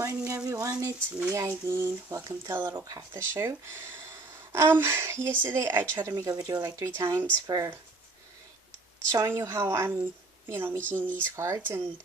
morning, everyone. It's me, Eileen. Welcome to a little Crafte show. Yesterday I tried to make a video like 3 times for showing you how I'm, making these cards, and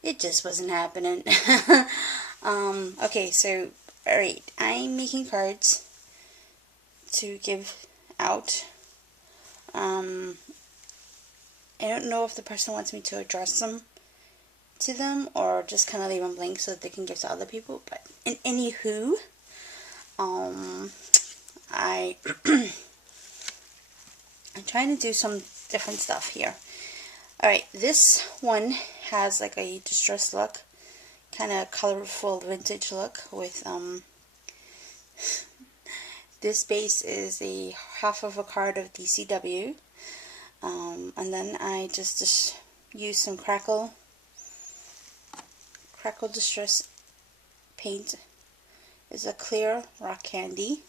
it just wasn't happening. Okay, so, alright, I'm making cards to give out. I don't know if the person wants me to address them to them or just kind of leave them blank so that they can give to other people, but in anywho, I'm trying to do some different stuff here. Alright, this one has like a distressed look, kind of colorful vintage look with, this base is a half of a card of DCW, and then I just use some Crackle Distress paint. Is a clear rock candy.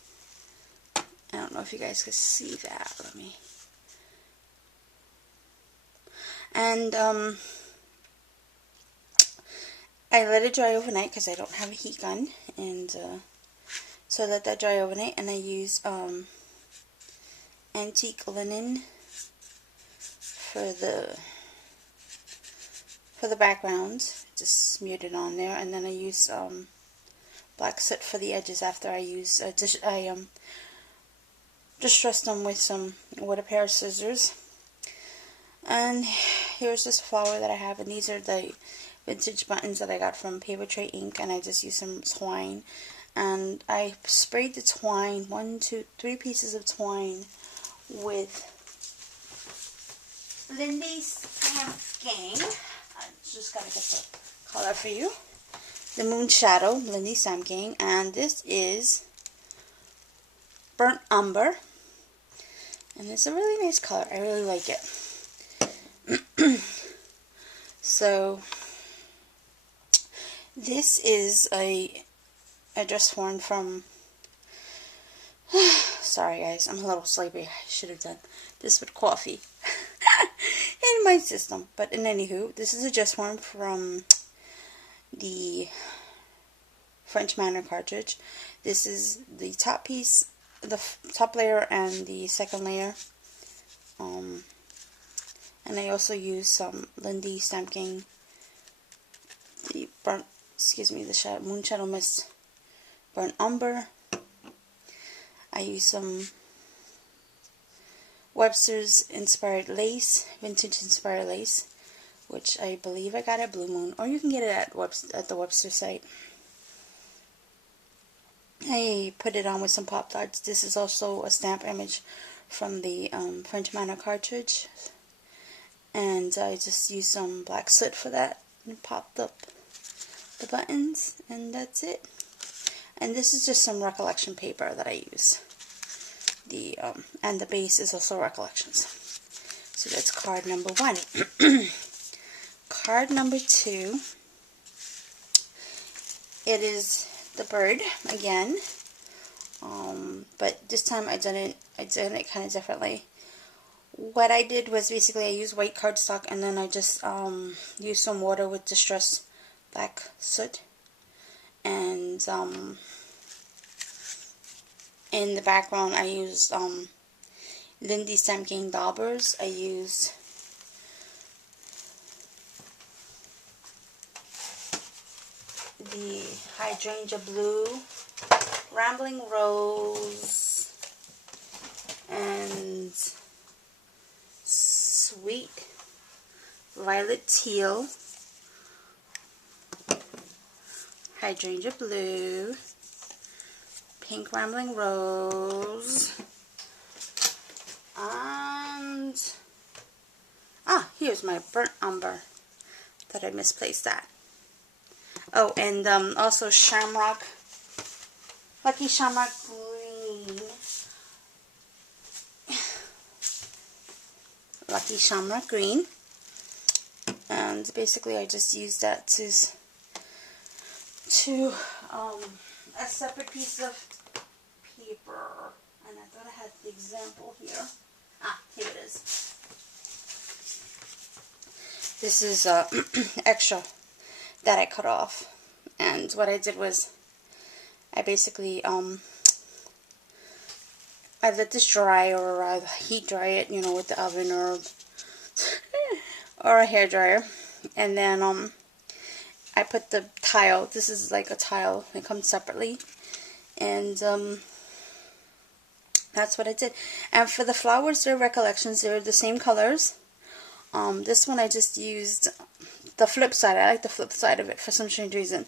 I don't know if you guys can see that. Let me. And I let it dry overnight because I don't have a heat gun, and so I let that dry overnight. And I use antique linen for the background. Just smeared it on there, and then I use black soot for the edges after I use distressed them with a pair of scissors. And here's this flower that I have, and these are the vintage buttons that I got from Paper Tray Ink, and I just used some twine, and I sprayed the twine, 3 pieces of twine with Lindy's Stamp Gang. I just gotta get the color for you. The Moon Shadow, Lindy Stamp Gang, and this is Burnt Umber, and it's a really nice color. I really like it. So this is a dress form from, sorry guys, I'm a little sleepy. I should have done this with coffee in my system, but in anywho, this is a dress form from the French Manor cartridge. This is the top piece, the top layer, and the second layer. And I also use some Lindy Stamp Gang, the Moon Shadow Mist Burnt Umber. I use some Webster's inspired lace, vintage inspired lace, which I believe I got at Blue Moon, or you can get it at the Webster site. I put it on with some Pop Darts. This is also a stamp image from the French Manor cartridge, and I just used some black soot for that and popped up the buttons, and that's it. And this is just some Recollection paper that I use. And the base is also Recollections. So that's card number 1. Card number 2, it is the bird again, but this time I done it kind of differently. What I did was basically I used white cardstock, and then I just used some water with distressed black soot, and in the background I used Lindy Stamp Gang daubers. I used the Hydrangea Blue, Rambling Rose, and Sweet Violet Teal, Hydrangea Blue, Pink Rambling Rose, and here's my Burnt Umber that I misplaced that. Oh, and also Shamrock, Lucky Shamrock Green. Lucky Shamrock Green. And basically I just used that to a separate piece of paper. And I thought I had the example here. Here it is. This is extra that I cut off. And what I did was I basically I let this dry, or I heat dry it, you know, with the oven or or a hair dryer. And then I put the tile. This is like a tile. It comes separately. And that's what I did. And for the flowers, they're Recollections. They're the same colors. This one I just used the flip side. I like the flip side of it for some strange reason.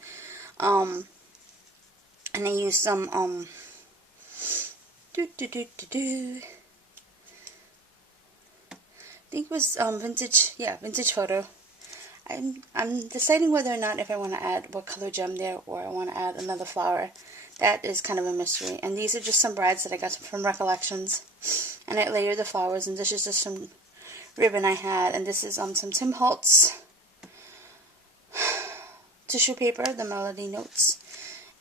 And I used some I think it was vintage, yeah, vintage photo. I'm deciding whether or not if I want to add what color gem there, or I want to add another flower. That is kind of a mystery. And these are just some brads that I got from Recollections. And I layered the flowers, and this is just some ribbon I had. And this is some Tim Holtz tissue paper, the Melody Notes.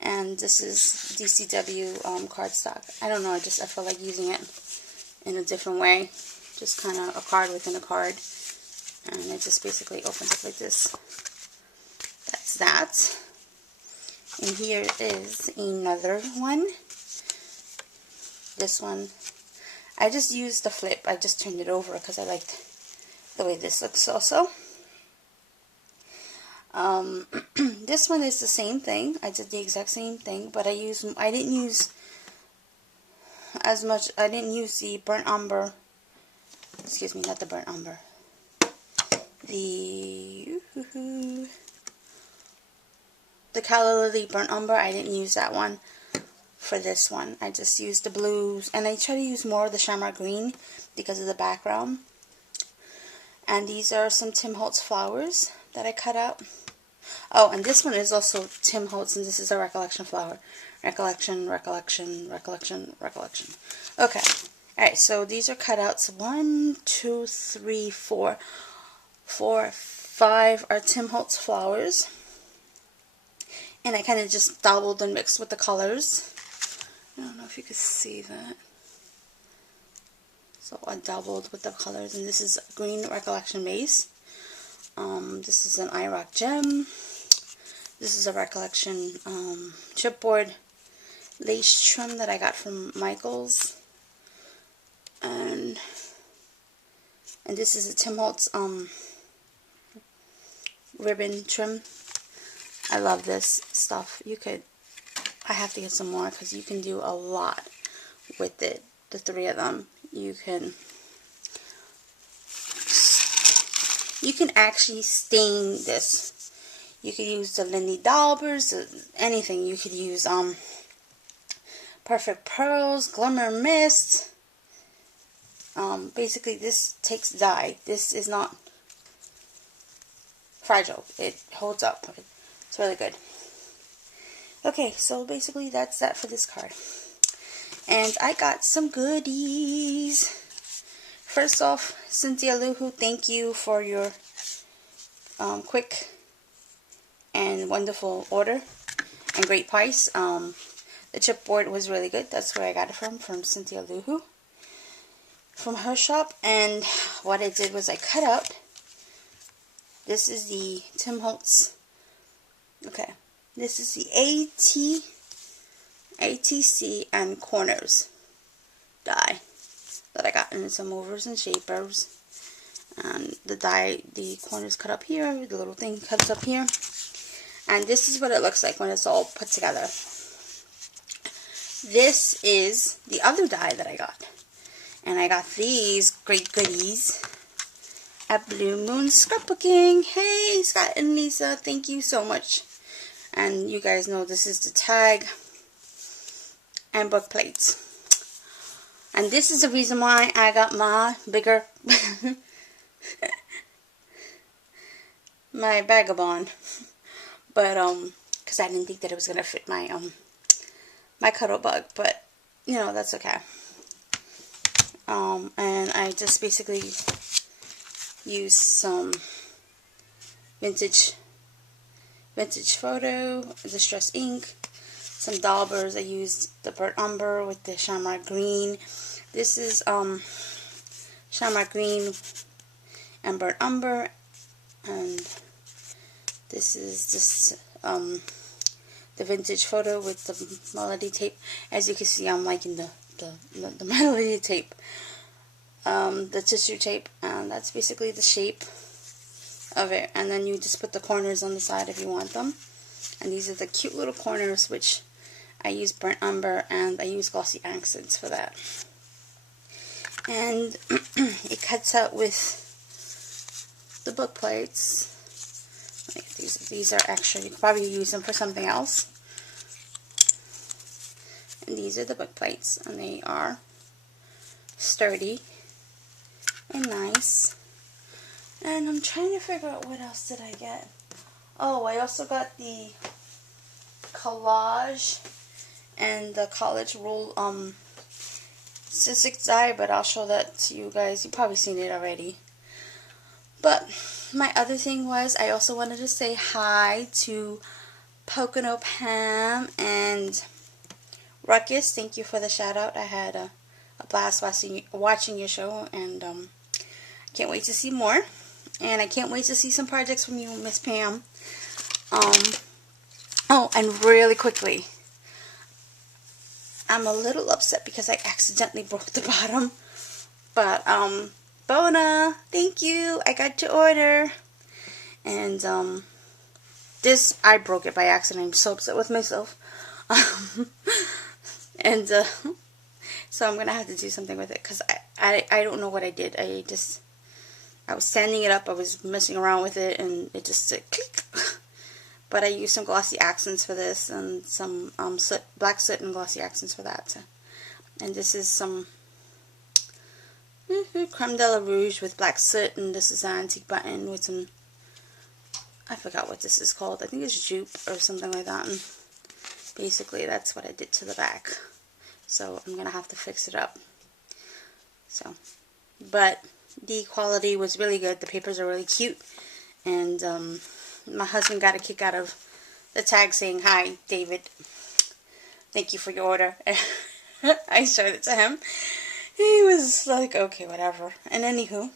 And this is DCW cardstock. I don't know, I feel like using it in a different way. Just kind of a card within a card. And it just basically opens up like this. That's that. And here is another one. This one, I just used the flip. I just turned it over because I liked the way this looks also. This one is the same thing. I did the exact same thing, but I didn't use as much. I didn't use the burnt umber. Excuse me, not the burnt umber. The Calla Lily burnt umber. I didn't use that one for this one. I just used the blues, and I try to use more of the shamrock green because of the background. And these are some Tim Holtz flowers that I cut out. Oh, and this one is also Tim Holtz, and this is a Recollection flower. Recollection, Recollection, Recollection, Recollection. Okay. Alright, so these are cutouts. 1, 2, 3, 4. 4, 5 are Tim Holtz flowers. And I kind of just dabbled and mixed with the colors. I don't know if you can see that. So I dabbled with the colors, and this is green Recollection base. This is an IROC gem. This is a Recollection chipboard lace trim that I got from Michael's. And this is a Tim Holtz ribbon trim. I love this stuff. I have to get some more because you can do a lot with it. The 3 of them. You can actually stain this. You could use the Lindy Daubers, anything. You could use Perfect Pearls, Glimmer Mist. Basically, this takes dye. This is not fragile. It holds up. It's really good. Okay, so basically that's that for this card. And I got some goodies. First off, Cynthia Luhu, thank you for your quick and wonderful order and great price. The chipboard was really good. That's where I got it from Cynthia Luhu, from her shop. And what I did was I cut out. This is the Tim Holtz. Okay, this is the ATC and Corners die that I got in some movers and shapers. And the die, the corners cut up here, the little thing cuts up here. And this is what it looks like when it's all put together. This is the other die that I got. And I got these great goodies at Blue Moon Scrapbooking. Hey, Scott and Lisa, thank you so much. And you guys know this is the tag and book plates. And this is the reason why I got my bigger my Vagabond. But because I didn't think that it was gonna fit my my cuddle bug, but you know, that's okay. And I just basically used some vintage photo, distress ink, some daubers. I used the burnt umber with the shamrock green. This is shamrock green and burnt umber, and this is just the vintage photo with the melody tape. As you can see, I'm liking the melody tape, the tissue tape, and that's basically the shape of it. And then you just put the corners on the side if you want them. And these are the cute little corners, which I use burnt umber and I use glossy accents for that. And it cuts out with the book plates. Like these are extra. You could probably use them for something else. And these are the book plates, and they are sturdy and nice. And I'm trying to figure out what else did I get. Oh, I also got the collage and the college rule zig die, but I'll show that to you guys. You've probably seen it already. But my other thing was, I also wanted to say hi to Pocono Pam and Ruckus. Thank you for the shout out. I had a blast watching your show, and can't wait to see more. And I can't wait to see some projects from you, Miss Pam. Oh, and really quickly, I'm a little upset because I accidentally broke the bottom. But, Bona, thank you. I got your order. And, this, I broke it by accident. I'm so upset with myself. And, so I'm going to have to do something with it. Because I don't know what I did. I was standing it up. I was messing around with it. And it just said click. But I used some glossy accents for this, and some soot, black soot and glossy accents for that. So, and this is some creme de la rouge with black soot, and this is an antique button with some, I forgot what this is called. I think it's jupe or something like that. And basically, that's what I did to the back. So I'm gonna have to fix it up. So, but the quality was really good. The papers are really cute, and my husband got a kick out of the tag saying, "Hi, David. Thank you for your order." I showed it to him. He was like, "Okay, whatever." And anywho,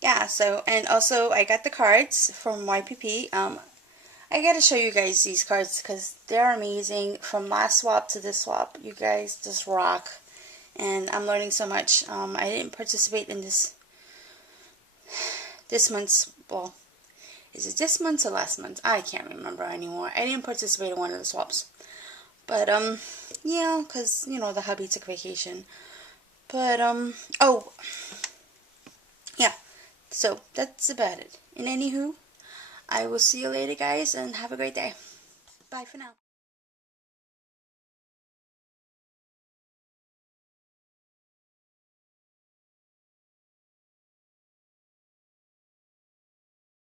yeah. So, and also I got the cards from YPP. I gotta show you guys these cards because they're amazing. From last swap to this swap, you guys just rock, and I'm learning so much. I didn't participate in this month's, well, is it this month or last month? I can't remember anymore. I didn't participate in one of the swaps. But, yeah, because, you know, the hubby took vacation. But, oh, yeah, so that's about it. And anywho, I will see you later, guys, and have a great day. Bye for now.